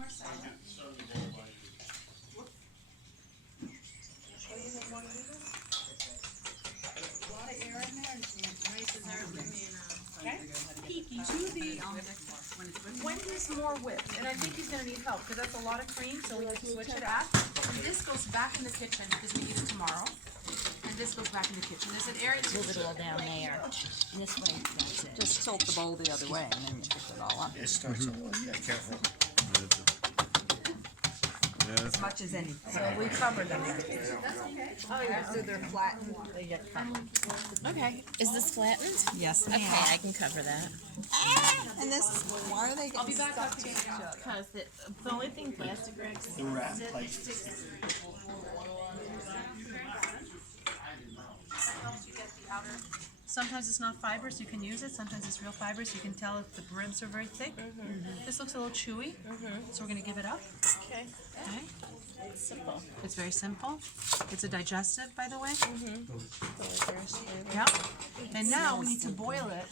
Marcella. A lot of air in there and some nice dessert. Okay? Peeking to the, when he's more whipped, and I think he's gonna need help, because that's a lot of cream, so we can switch it out. And this goes back in the kitchen, because we eat it tomorrow. And this goes back in the kitchen. There's an area. Move it all down there. And this way, that's it. Just tilt the bowl the other way and then you pick it all up. It starts yeah, careful. As much as anything. So we covered them. Oh, yeah, so they're flattened, they get covered. Okay. Is this flattened? Yes, Okay, ma'am. I can cover that. And this, why are they I'll be getting back stuck up together? Because the only thing plastic wraps The wrap, like, Helps you get the outer. Sometimes it's not fibers, you can use it. Sometimes it's real fibers. You can tell if the ribs are very thick. This looks a little chewy, so we're gonna give it up. Okay. Okay. It's simple. It's very simple. It's a digestive, by the way. Delicious flavor. Yeah. And now we need to boil it.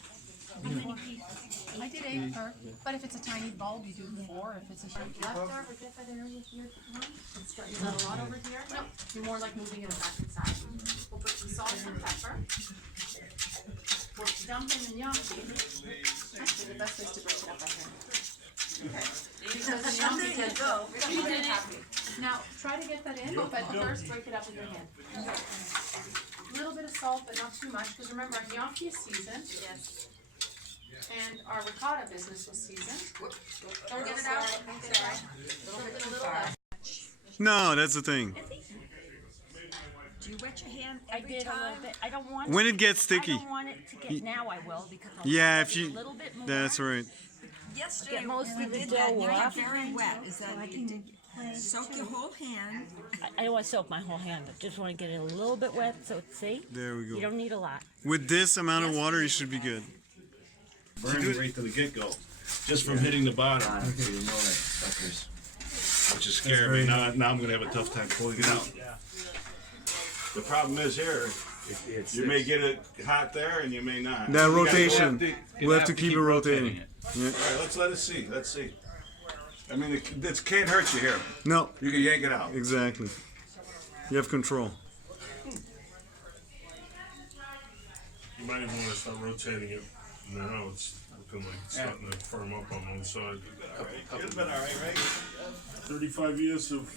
I did 8 per, but if it's a tiny bulb, you do 4. If it's a leftover, get that in with your one. Is that a lot over here? No, you're more like moving it back inside. We'll put some salt and pepper. We're dumping the gnocchi. Actually, the best way is to break it up, I think. Okay. Because the gnocchi can go. Now, try to get that in, but first break it up with your hand. A little bit of salt, but not too much, because remember, our gnocchi is seasoned. Yes. And our ricotta business was seasoned. Don't get it out. A little less. No, that's the thing. Do you wet your hand I every did a time? little bit. I don't want When it it gets I sticky. don't want it to get, now I will, because I'll Yeah, put if a you. little bit more. That's right. Yesterday, Get most we of the did that, dough you got off. very wet, is that, soak your whole hand. I don't want to soak my whole hand, but just want to get it a little bit wet, so see? There we You go. don't need a lot. With this amount of water, you should be good. burning right to the get-go, just from hitting the bottom. Which is scaring me. Now I'm gonna have a tough time pulling it out. The problem is here, you may get it hot there and you may not. That You gotta go rotation. up We'll have to keep it rotating. All right, let's let it see. Let's see. I mean, it can't hurt you here. No, You can yank it out. exactly. You have control. You might even want to start rotating it now. It's looking like it's starting to firm up on one side. It's been all right, right? 35 years of